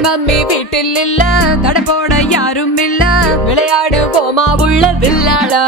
Daddy mummy வீட்டில் இல்ல, தடை போட யாரும் இல்ல, விளையாடுவோமா உள்ள வில்லாடா.